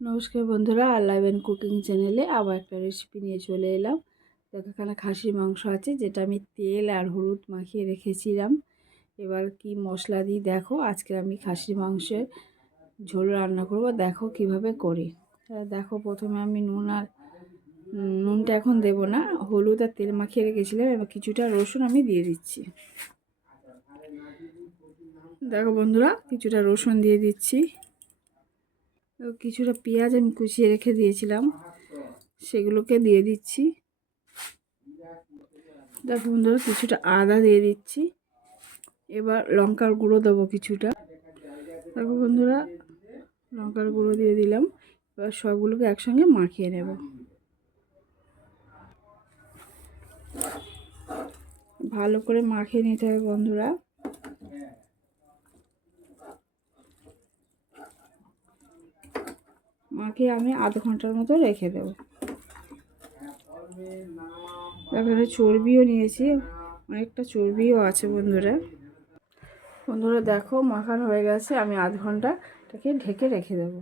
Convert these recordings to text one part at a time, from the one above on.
নমস্কার বন্ধুরা আলাইভেন কুকিং চ্যানেলে আবার একটা রেসিপি নিয়ে চলে এলাম। এখানে খাসির মাংস আছে, যেটা আমি তেল আর হলুদ মাখিয়ে রেখেছিলাম। এবার কি মশলা দিই দেখো, আজকে আমি খাসির মাংসের ঝোল রান্না করব, দেখো কীভাবে করি। দেখো, প্রথমে আমি নুন আর নুনটা এখন দেব না, হলুদ আর তেল মাখিয়ে রেখেছিলাম, এবার কিছুটা রসুন আমি দিয়ে দিচ্ছি। দেখো বন্ধুরা, কিছুটা রসুন দিয়ে দিচ্ছি। কিছুটা পেঁয়াজ আমি কুচিয়ে রেখে দিয়েছিলাম। সেগুলোকে দিয়ে দিচ্ছি। দেখো বন্ধুরা, কিছুটা আদা দিয়ে দিচ্ছি। এবার লঙ্কার গুঁড়ো দেবো কিছুটা। দেখো বন্ধুরা, লঙ্কার গুঁড়ো দিয়ে দিলাম। এবার সবগুলোকে একসঙ্গে মাখিয়ে নেব। ভালো করে মাখিয়ে নিতে হবে বন্ধুরা। মাকে আমি আধ ঘণ্টার মতো রেখে দেবো। এখানে চর্বিও নিয়েছি, অনেকটা চর্বিও আছে বন্ধুরা। বন্ধুরা দেখো, মাখানো হয়ে গেছে, আমি আধ ঘন্টাটাকে ঢেকে রেখে দেবো।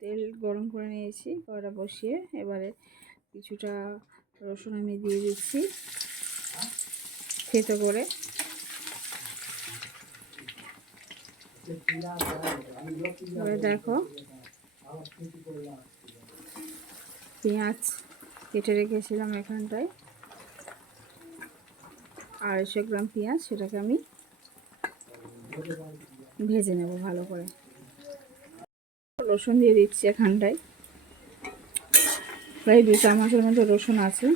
তেল গরম করে নিয়েছি, কড়া বসিয়ে এবারে কিছুটা রসুন আমি দিয়ে দিচ্ছি খেতে করে এবারে দেখো। পেঁয়াজ কেটে রেখেছিলাম এখানটায়। আড়াইশো গ্রাম পেঁয়াজ সেটাকে আমি ভেজে নেব ভালো করে। রসুন দিয়ে দিচ্ছি এখানটায়। প্রায় দু চামচের মতো রসুন আছে।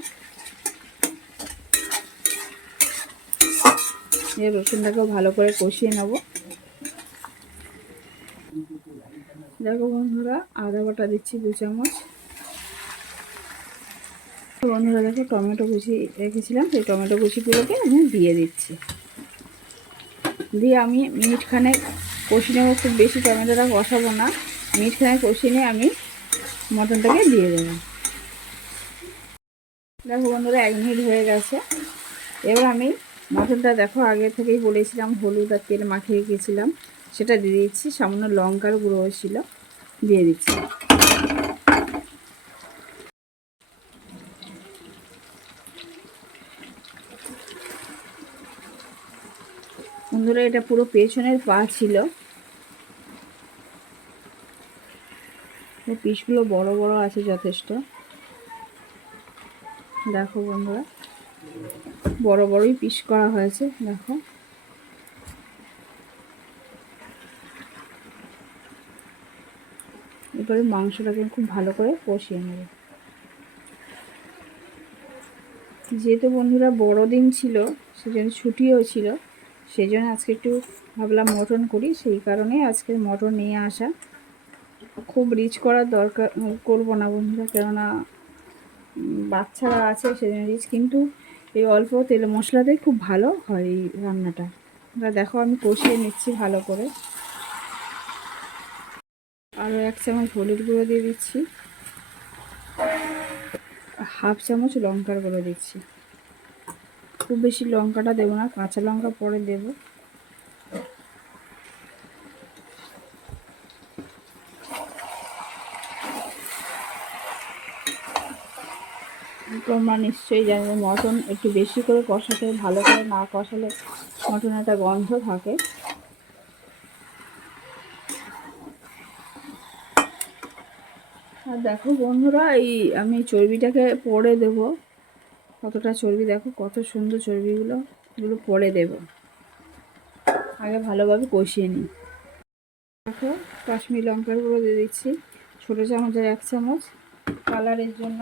রসুনটাকেও ভালো করে কষিয়ে নেব। দেখো বন্ধুরা, আদা বাটা দিচ্ছি দু চামচ। বন্ধুরা, দেখো টমেটো কুচি রেখেছিলাম, সেই টমেটো কুচিগুলোকে আমি দিয়ে দিচ্ছি। দিয়ে আমি মিটখানে কষি নেব, খুব বেশি টমেটোটা কষাবো না। মিটখানে কষি নিয়ে আমি মটনটাকে দিয়ে দেবো। দেখো বন্ধুরা, এক মিনিট হয়ে গেছে। এবার আমি মটনটা দেখো, আগে থেকেই বলেছিলাম, হলুদ আর তেল মাখিয়ে রেখেছিলাম। সেটা দিয়ে দিচ্ছি সামান্য লঙ্কার গুঁড়ো ছিল, দিয়ে দিচ্ছি। বন্ধুরা, এটা পুরো পেছনের পা ছিল। পিসগুলো বড় বড় আছে যথেষ্ট। দেখো বন্ধুরা, বড় বড়ই পিস করা হয়েছে, দেখো। এরপরে মাংসটাকে খুব ভালো করে কষিয়ে নেব। যেহেতু বন্ধুরা বড়দিন ছিল, সেজন্য ছুটিও ছিল সেই জন্য আজকে একটু ভাবলাম মটন করি, সেই কারণে আজকে মটন নিয়ে আসা। খুব রিচ করার দরকার, করব না বন্ধুরা, কেননা বাচ্চারা আছে, সেজন্য রিচ, কিন্তু এই অল্প তেল মশলাতে খুব ভালো হয় এই রান্নাটা। দেখো, আমি কষিয়ে নিচ্ছি ভালো করে। আরও এক চামচ হলুদ গুঁড়ো দিয়ে দিচ্ছি। হাফ চামচ লঙ্কার গুঁড়ো দিচ্ছি। খুব বেশি লঙ্কাটা দেবো না, কাঁচা লঙ্কা পরে দেব। তোমরা নিশ্চয়ই জানবে মটন একটু বেশি করে কষাতে, ভালো করে না কষালে মটন একটা গন্ধ থাকে। দেখো বন্ধুরা, এই আমি চর্বিটাকে পরে দেব। কতটা চর্বি, দেখো কত সুন্দর চর্বিগুলো, এগুলো পরে দেব। আগে ভালোভাবে কষিয়ে নিই। দেখো, কাশ্মীর লঙ্কার গুঁড়ো দিয়ে দিচ্ছি। ছোটো চামচের এক চামচ কালারের জন্য।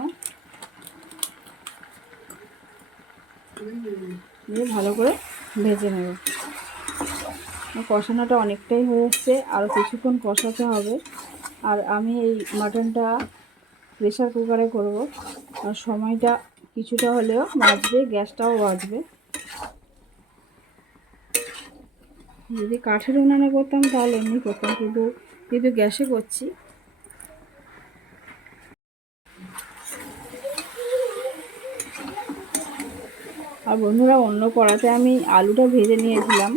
ভালো করে ভেজে নেব। কষানোটা অনেকটাই হয়ে এসছে আরও কিছুক্ষণ কষাতে হবে। আর আমি এই মাটনটা প্রেশার কুকারে করব। আর সময়টা কিছুটা হলেও বাঁচবে, গ্যাসটাও বাঁচবে। যদি কাঠের উনানে করতাম তাহলে এমনি করতাম, কিন্তু কিন্তু গ্যাসে করছি। আর বন্ধুরা, অন্য কড়াতে আমি আলুটা ভেজে নিয়েছিলাম।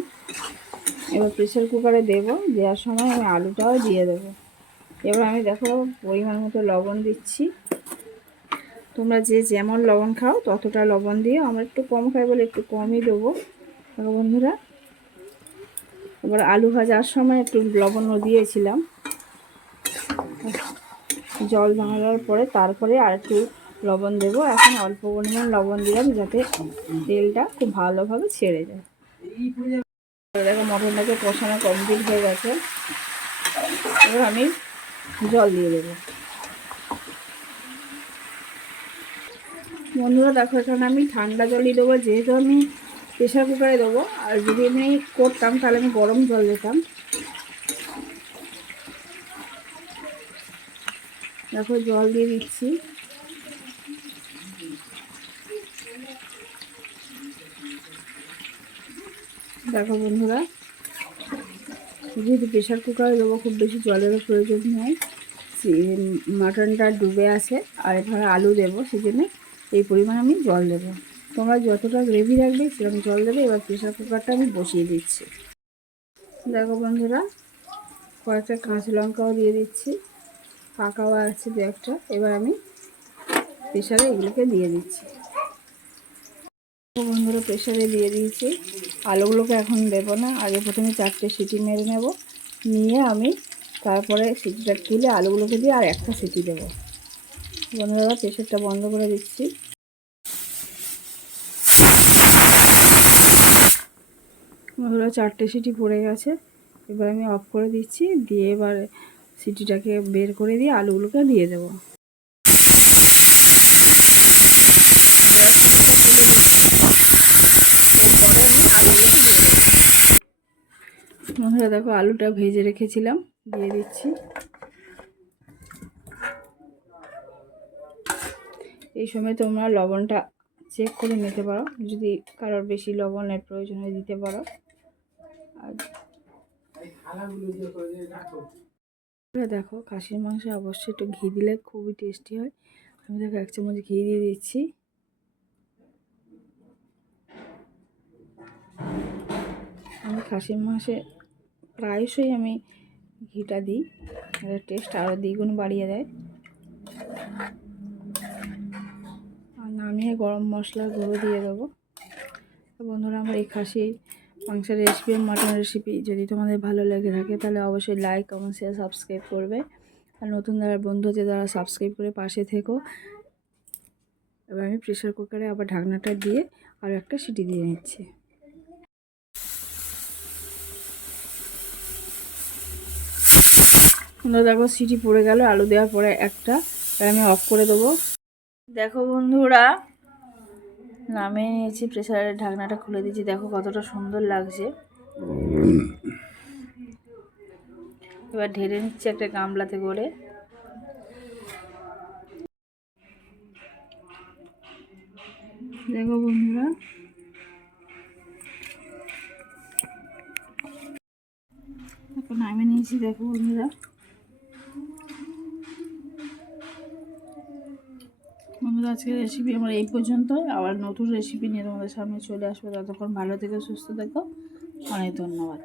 এবার প্রেশার কুকারে দেবো, দেওয়ার সময় আমি আলুটাও দিয়ে দেবো। এবার আমি দেখো পরিমাণ মতো লবণ দিচ্ছি। তোমরা যে যেমন লবণ খাও, ততটা লবণ দিয়ে আমরা একটু কম খাই বলে একটু কমই দেবো। বন্ধুরা, এবার আলু ভাজার সময় একটু লবণও দিয়েছিলাম। জল ভাঙানোর পরে তারপরে আর একটু লবণ দেবো। এখন অল্প পরিমাণ লবণ দিলাম যাতে তেলটা খুব ভালোভাবে ছেড়ে যায়। দেখো মটনটাকে কষানো কমপ্লিট হয়ে গেছে। এবার আমি জল দিয়ে দেবো। বন্ধুরা, দেখো, এখানে আমি ঠান্ডা জলই দেবো, যেহেতু আমি প্রেশার কুকারে দেবো। আর যদি আমি করতাম, তাহলে আমি গরম জল দিতাম। দেখো, জল দিয়ে দিচ্ছি। দেখো, বন্ধুরা যেহেতু প্রেশার কুকারে দেবো, খুব বেশি জলেরও প্রয়োজন নেই। মাটনটা ডুবে আছে, আর এখানে আলু দেবো, সেজন্য এই পরিমাণ আমি জল দেবো। তোমরা যতটা গ্রেভি রাখবে, সেরকম জল দেবে। এবার প্রেশার কুকারটা আমি বসিয়ে দিচ্ছি। দেখো বন্ধুরা, কয়েকটা কাঁচা লঙ্কাও দিয়ে দিচ্ছি। পাকাও আছে দু একটা। এবার আমি প্রেশারে এগুলোকে দিয়ে দিচ্ছি। বন্ধুরা প্রেশারে দিয়ে দিয়েছি। আলুগুলোকে এখন দেবো না। আগে প্রথমে চারটে সিটি মেরে নেব। নিয়ে আমি তারপরে সিটিটা তুলে আলুগুলোকে দিয়ে আর একটা সিটি দেবো। বন্ধুরা প্রেশারটা বন্ধ করে দিচ্ছি। বন্ধুরা, চারটে সিটি পড়ে গেছে। এবার আমি অফ করে দিচ্ছি। দিয়ে এবার সিটিটাকে বের করে দিয়ে আলুগুলোকে দিয়ে দেবো। বন্ধুরা দেখো আলুটা ভেজে রেখেছিলাম, দিয়ে দিচ্ছি। এই সময় তোমরা লবণটা চেক করে নিতে পারো, যদি কারোর বেশি লবণের প্রয়োজন হয় দিতে পারো। আর দেখো, খাসির মাংসে অবশ্যই একটু ঘি দিলে খুবই টেস্টি হয়। আমি দেখো এক চামচ ঘি দিয়ে দিচ্ছি। আমি খাসির মাংসে প্রায়শই আমি ঘিটা দিই টেস্ট আরও দ্বিগুণ বাড়িয়ে দেয়। আর নামিয়ে গরম মশলা গুঁড়ো দিয়ে দেবো। বন্ধুরা, আমার এই খাসি মাংসের রেসিপি মাটন রেসিপি যদি তোমাদের ভালো লেগে থাকে, তাহলে অবশ্যই লাইক কমেন্ট শেয়ার সাবস্ক্রাইব করবে। আর নতুন যারা বন্ধু আছে, তারা সাবস্ক্রাইব করে পাশে থেকো। এবার আমি প্রেশার কুকারে আবার ঢাকনাটা দিয়ে আর একটা সিটি দিয়ে নিচ্ছি। সুন্দর দেখো, সিটি পড়ে গেল, আলু দেওয়ার পরে একটা। আমি অফ করে দেবো। দেখো বন্ধুরা, নামিয়ে নিয়েছি প্রেশারের ঢাকনাটা খুলে দিয়েছি। দেখো কতটা সুন্দর লাগছে। এবার ঢেলে নিচ্ছি একটা গামলাতে করে। দেখো বন্ধুরা। এখন নামিয়ে নিয়েছি, দেখো বন্ধুরা। বন্ধুরা, আজকের রেসিপি আমার এই পর্যন্তই। আবার নতুন রেসিপি নিয়ে তোমাদের সামনে চলে আসব। ততক্ষণ ভালো থেকে, সুস্থ থেকো। অনেক ধন্যবাদ।